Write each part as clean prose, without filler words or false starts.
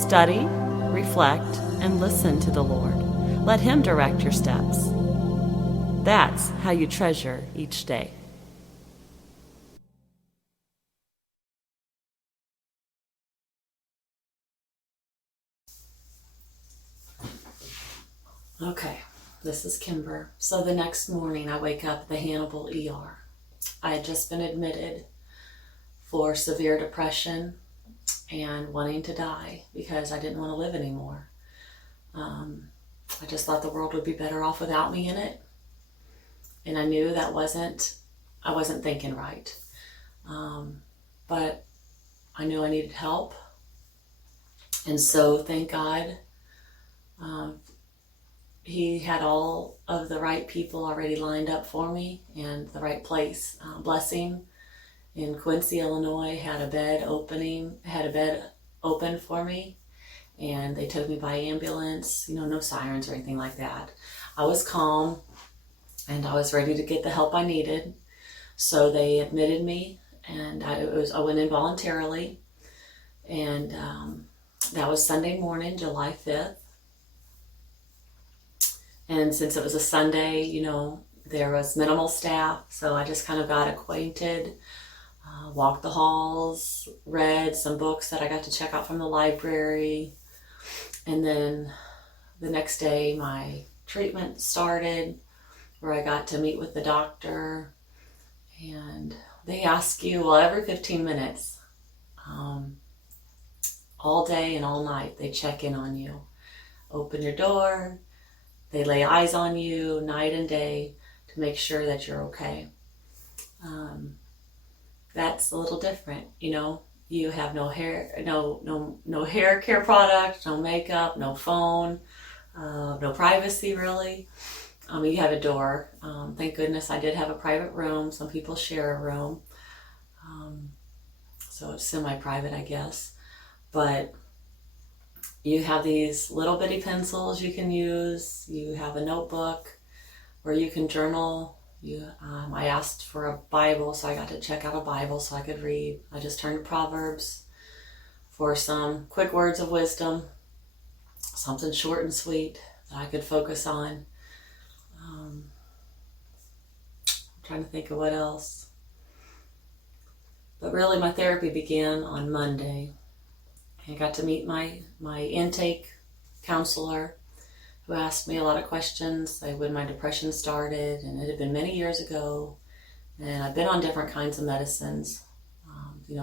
Study, reflect, and listen to the Lord. Let Him direct your steps. That's how you treasure each day. Okay, this is Kimber. So the next morning I wake up at the Hannibal ER. I had just been admitted for severe depression and wanting to die because I didn't want to live anymore. I just thought the world would be better off without me in it. And I knew I wasn't thinking right. But I knew I needed help. And so thank God, He had all of the right people already lined up for me and the right place. Blessing in Quincy, Illinois had a bed open for me, and they took me by ambulance, no sirens or anything like that. I was calm and I was ready to get the help I needed. So they admitted me, and I went in voluntarily, and that was Sunday morning, July 5th. And since it was a Sunday, there was minimal staff, so I just kind of got acquainted, walked the halls, read some books that I got to check out from the library. And then the next day, my treatment started, where I got to meet with the doctor. And they ask you, every 15 minutes, all day and all night, they check in on you. Open your door. They lay eyes on you night and day to make sure that you're okay. That's a little different, You have no hair, no hair care product, no makeup, no phone, no privacy really. You have a door. Thank goodness I did have a private room. Some people share a room, so it's semi-private, I guess. But you have these little bitty pencils you can use. You have a notebook where you can journal. I asked for a Bible, so I got to check out a Bible so I could read. I just turned to Proverbs for some quick words of wisdom, something short and sweet that I could focus on. I'm trying to think of what else. But really my therapy began on Monday. I got to meet my intake counselor, who asked me a lot of questions, like when my depression started, and it had been many years ago, and I've been on different kinds of medicines.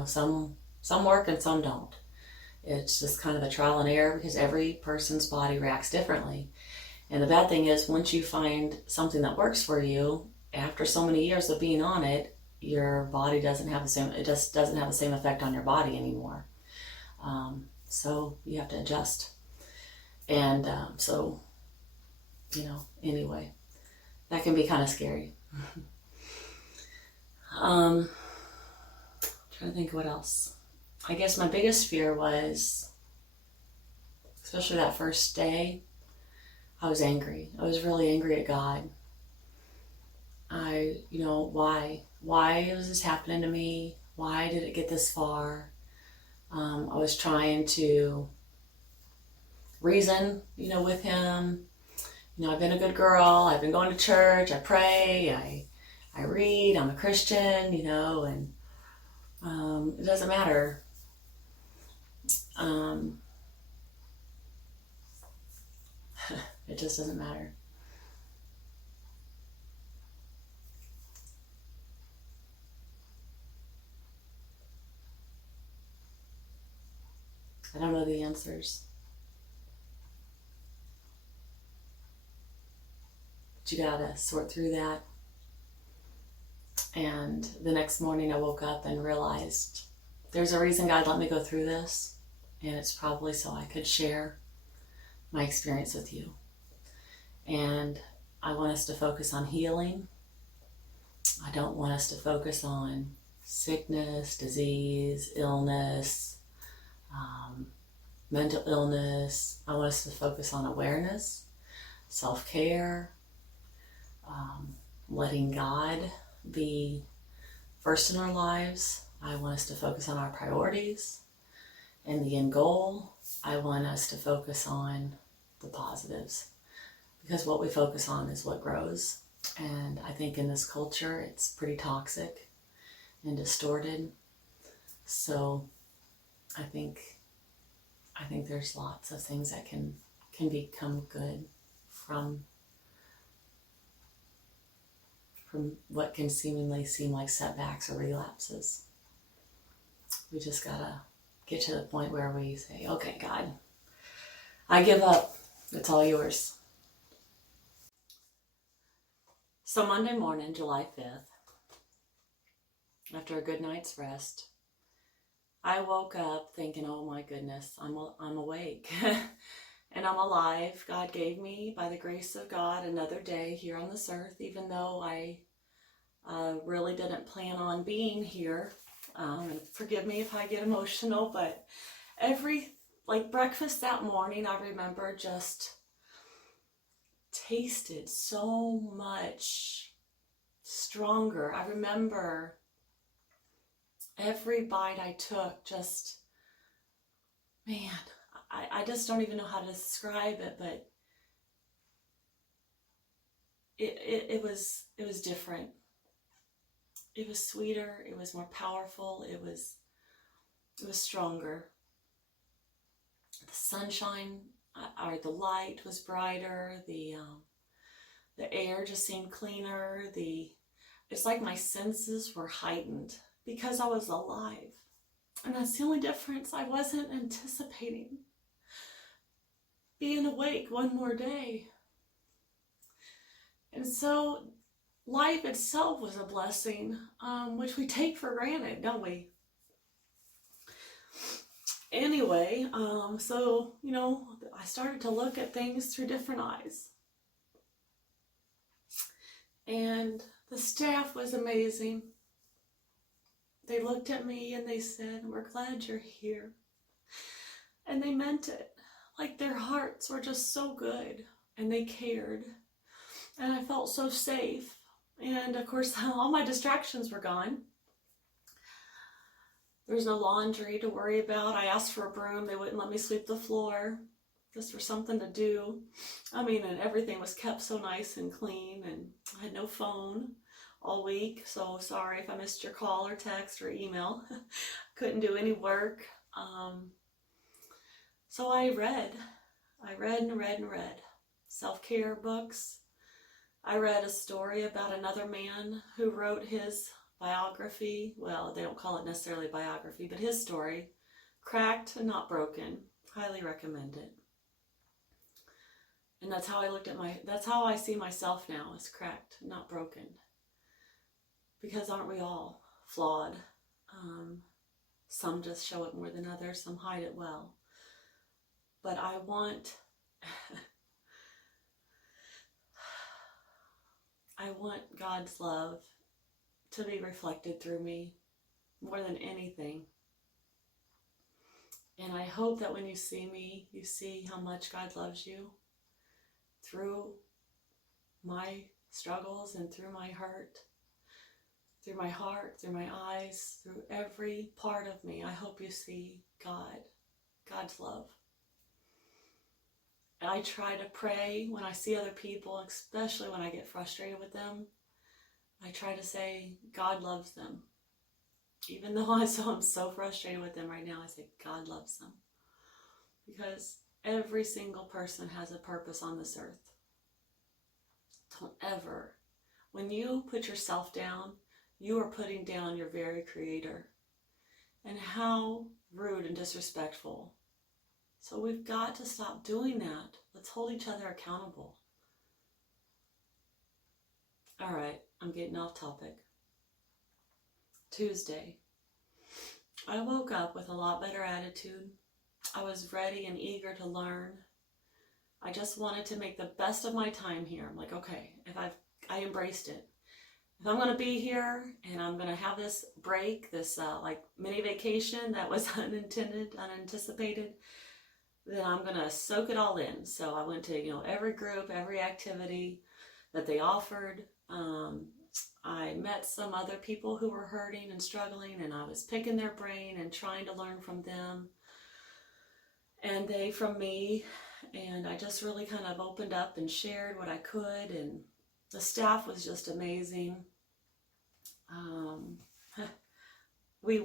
Some work and some don't. It's just kind of a trial and error because every person's body reacts differently. And the bad thing is, once you find something that works for you, after so many years of being on it, your body doesn't have the same effect on your body anymore. So you have to adjust. And anyway, that can be kind of scary. Trying to think what else. I guess my biggest fear was, especially that first day, I was angry. I was really angry at God. Why was this happening to me? Why did it get this far? I was trying to reason, with Him. I've been a good girl. I've been going to church. I pray. I read. I'm a Christian, and it doesn't matter. It just doesn't matter. I don't know the answers. But you gotta sort through that. And the next morning I woke up and realized there's a reason God let me go through this, and it's probably so I could share my experience with you. And I want us to focus on healing. I don't want us to focus on sickness, disease, illness, mental illness. I want us to focus on awareness, self-care, letting God be first in our lives. I want us to focus on our priorities and the end goal, I want us to focus on the positives, because what we focus on is what grows. And I think in this culture, it's pretty toxic and distorted. So I think there's lots of things that can become good from what can seemingly seem like setbacks or relapses. We just gotta get to the point where we say, okay, God, I give up. It's all yours. So Monday morning, July 5th, after a good night's rest, I woke up thinking, oh my goodness, I'm awake and I'm alive. God gave me, by the grace of God, another day here on this earth, even though I really didn't plan on being here. And forgive me if I get emotional, but breakfast that morning, I remember just tasted so much stronger. I remember every bite I took, just, man, I just don't even know how to describe it, but it was different. It was sweeter, it was more powerful, it was stronger. The sunshine, or the light, was brighter, the air just seemed cleaner, it's like my senses were heightened because I was alive. And that's the only difference. I wasn't anticipating being awake one more day. And so life itself was a blessing, which we take for granted, don't we? Anyway, so, I started to look at things through different eyes. And the staff was amazing. They looked at me and they said, we're glad you're here. And they meant it. Like, their hearts were just so good and they cared. And I felt so safe. And of course, all my distractions were gone. There was no laundry to worry about. I asked for a broom. They wouldn't let me sweep the floor just for something to do. And everything was kept so nice and clean, and I had no phone all week. So sorry if I missed your call or text or email. Couldn't do any work. So I read and read and read self-care books. I read a story about another man who wrote his biography. Well, they don't call it necessarily biography, but his story, Cracked and Not Broken. Highly recommend it. And that's how that's how I see myself now, as cracked, not broken. Because aren't we all flawed? Some just show it more than others, some hide it well. But I want God's love to be reflected through me more than anything. And I hope that when you see me, you see how much God loves you through my struggles and through my hurt, through my heart, through my eyes, through every part of me. I hope you see God's love. And I try to pray when I see other people, especially when I get frustrated with them. I try to say, God loves them. Even though I'm so frustrated with them right now, I say, God loves them. Because every single person has a purpose on this earth. Don't ever, when you put yourself down, you are putting down your very creator. And how rude and disrespectful. So we've got to stop doing that. Let's hold each other accountable. All right, I'm getting off topic. Tuesday. I woke up with a lot better attitude. I was ready and eager to learn. I just wanted to make the best of my time here. I'm like, okay, I embraced it. If I'm going to be here and I'm going to have this break, this mini vacation that was unanticipated, then I'm going to soak it all in. So I went to, every group, every activity that they offered. I met some other people who were hurting and struggling, and I was picking their brain and trying to learn from them. and they from me, and I just really kind of opened up and shared what I could, and the staff was just amazing. We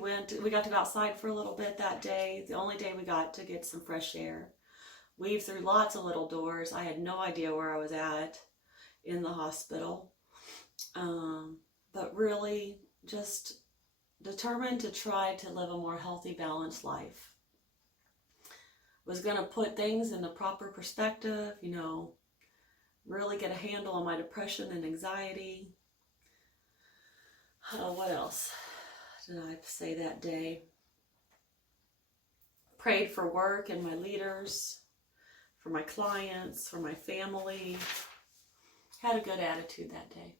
got to go outside for a little bit that day, the only day we got to get some fresh air. Weaved through lots of little doors. I had no idea where I was at in the hospital, but really just determined to try to live a more healthy, balanced life. Was going to put things in the proper perspective, really get a handle on my depression and anxiety. What else did I say that day? Prayed for work and my leaders, for my clients, for my family. Had a good attitude that day.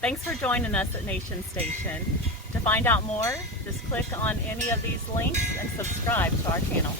Thanks for joining us at Nation Station. To find out more, just click on any of these links and subscribe to our channel.